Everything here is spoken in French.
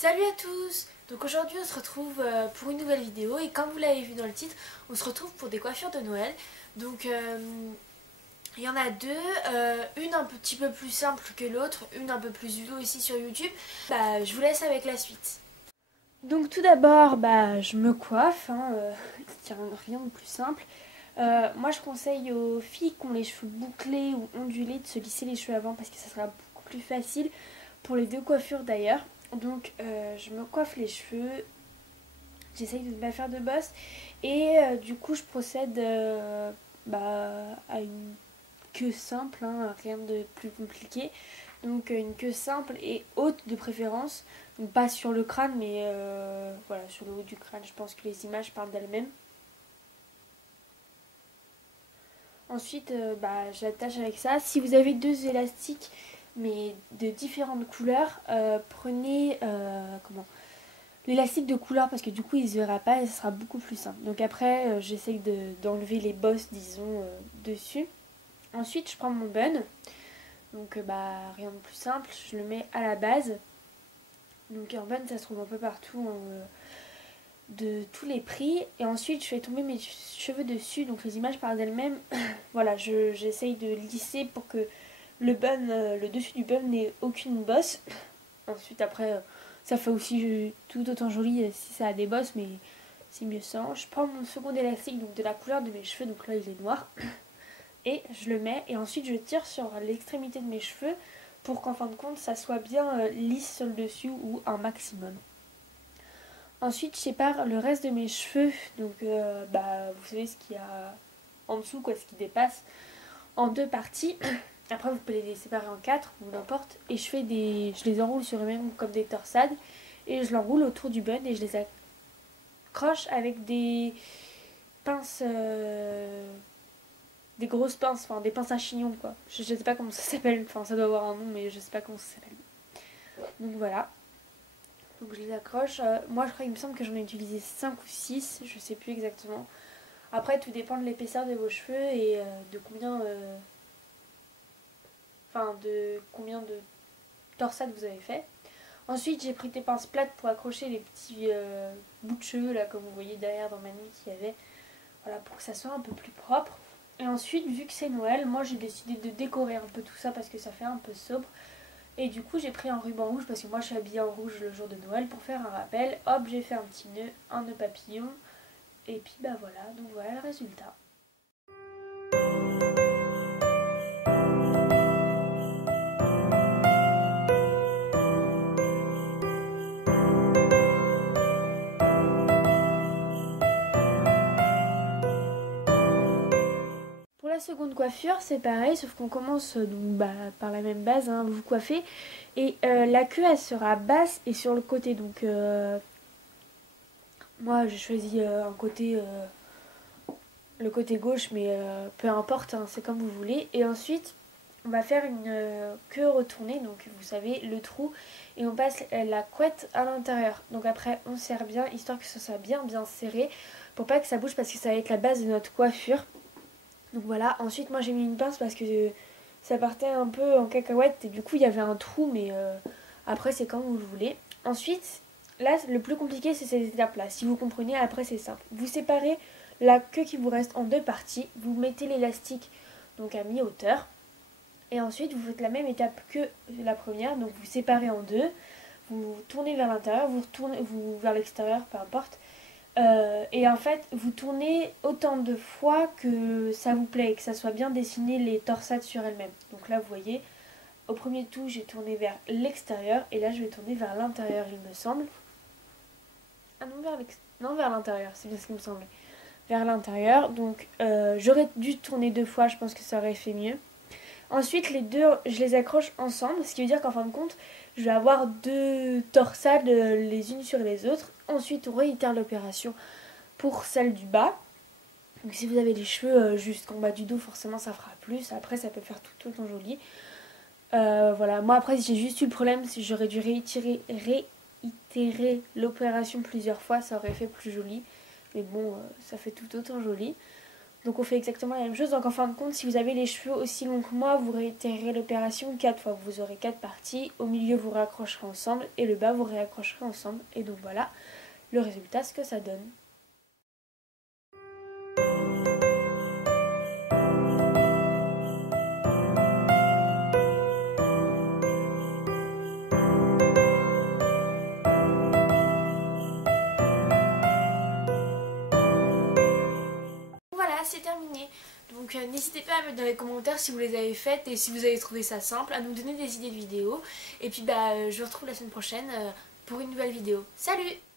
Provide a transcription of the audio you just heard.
Salut à tous! Donc aujourd'hui on se retrouve pour une nouvelle vidéo et comme vous l'avez vu dans le titre, on se retrouve pour des coiffures de Noël. Donc il y en a deux, une un petit peu plus simple que l'autre, une un peu plus vue aussi sur YouTube. Je vous laisse avec la suite. Donc tout d'abord, je me coiffe, il n'y a rien de plus simple. Moi je conseille aux filles qui ont les cheveux bouclés ou ondulés de se lisser les cheveux avant parce que ça sera beaucoup plus facile pour les deux coiffures d'ailleurs. Donc je me coiffe les cheveux, j'essaye de ne pas faire de bosse et du coup je procède à une queue simple, rien de plus compliqué. Donc une queue simple et haute de préférence, donc pas sur le crâne mais voilà, sur le haut du crâne. Je pense que les images parlent d'elles-mêmes. Ensuite j'attache avec ça. Si vous avez deux élastiques mais de différentes couleurs, prenez l'élastique de couleur parce que du coup il se verra pas et ce sera beaucoup plus simple. Donc après j'essaye d'enlever les bosses disons dessus. Ensuite je prends mon bun. Donc rien de plus simple, je le mets à la base. Donc un bun ça se trouve un peu partout de tous les prix. Et ensuite je fais tomber mes cheveux dessus, donc les images parlent d'elles-mêmes. Voilà, j'essaye de lisser pour que le bun, le dessus du bun n'ait aucune bosse. Ensuite après ça fait aussi tout autant joli si ça a des bosses, mais c'est mieux sans. Je prends mon second élastique, donc de la couleur de mes cheveux, donc là il est noir. Et je le mets et ensuite je tire sur l'extrémité de mes cheveux pour qu'en fin de compte ça soit bien lisse sur le dessus ou un maximum. Ensuite je sépare le reste de mes cheveux, donc vous savez ce qu'il y a en dessous, quoi, ce qui dépasse, en deux parties. Après vous pouvez les séparer en quatre ou n'importe. Et je les enroule sur eux-mêmes comme des torsades et je l'enroule autour du bun et je les accroche avec des pinces... des grosses pinces, enfin des pinces à chignon quoi. Je sais pas comment ça s'appelle, enfin ça doit avoir un nom mais je sais pas comment ça s'appelle. Donc voilà. Donc je les accroche. Moi je crois qu'il me semble que j'en ai utilisé 5 ou 6, je sais plus exactement. Après tout dépend de l'épaisseur de vos cheveux et de combien de torsades vous avez fait. Ensuite j'ai pris des pinces plates pour accrocher les petits bouts de cheveux là comme vous voyez derrière dans ma nuque qu'il y avait. Voilà, pour que ça soit un peu plus propre. Et ensuite, vu que c'est Noël, moi j'ai décidé de décorer un peu tout ça parce que ça fait un peu sobre. Et du coup, j'ai pris un ruban rouge parce que moi je suis habillée en rouge le jour de Noël pour faire un rappel. Hop, j'ai fait un petit nœud, un nœud papillon. Et puis voilà, donc voilà le résultat. Pour la seconde coiffure, c'est pareil, sauf qu'on commence par la même base, vous coiffez. Et la queue, elle sera basse et sur le côté. Donc moi, j'ai choisi un côté, le côté gauche, mais peu importe, c'est comme vous voulez. Et ensuite, on va faire une queue retournée, donc vous savez, le trou. Et on passe la couette à l'intérieur. Donc après, on serre bien, histoire que ce soit bien serré, pour pas que ça bouge, parce que ça va être la base de notre coiffure. Donc voilà, ensuite moi j'ai mis une pince parce que ça partait un peu en cacahuète et du coup il y avait un trou, mais après c'est comme vous le voulez. Ensuite, là le plus compliqué c'est cette étape là, si vous comprenez, après c'est simple. Vous séparez la queue qui vous reste en deux parties, vous mettez l'élastique donc à mi-hauteur et ensuite vous faites la même étape que la première, donc vous séparez en deux, vous tournez vers l'intérieur, vous retournez vers l'extérieur, peu importe. Et en fait, vous tournez autant de fois que ça vous plaît, que ça soit bien dessiné les torsades sur elles-mêmes. Donc là, vous voyez, au premier tour, j'ai tourné vers l'extérieur et là, je vais tourner vers l'intérieur, il me semble. Ah non, vers l'intérieur, c'est bien ce qui me semblait. Vers l'intérieur, donc j'aurais dû tourner deux fois, je pense que ça aurait fait mieux. Ensuite, les deux, je les accroche ensemble, ce qui veut dire qu'en fin de compte, je vais avoir deux torsades les unes sur les autres. Ensuite, on réitère l'opération pour celle du bas. Donc si vous avez les cheveux jusqu'en bas du dos, forcément ça fera plus. Après, ça peut faire tout autant joli. Voilà, moi après, j'ai juste eu le problème, si j'aurais dû réitérer l'opération plusieurs fois, ça aurait fait plus joli. Mais bon, ça fait tout autant joli. Donc on fait exactement la même chose. Donc en fin de compte, si vous avez les cheveux aussi longs que moi, vous réitérerez l'opération 4 fois. Vous aurez 4 parties. Au milieu, vous réaccrocherez ensemble et le bas, vous réaccrocherez ensemble. Et donc voilà le résultat, ce que ça donne. Voilà, c'est terminé. Donc n'hésitez pas à mettre dans les commentaires si vous les avez faites et si vous avez trouvé ça simple, à nous donner des idées de vidéos. Et puis je vous retrouve la semaine prochaine pour une nouvelle vidéo. Salut!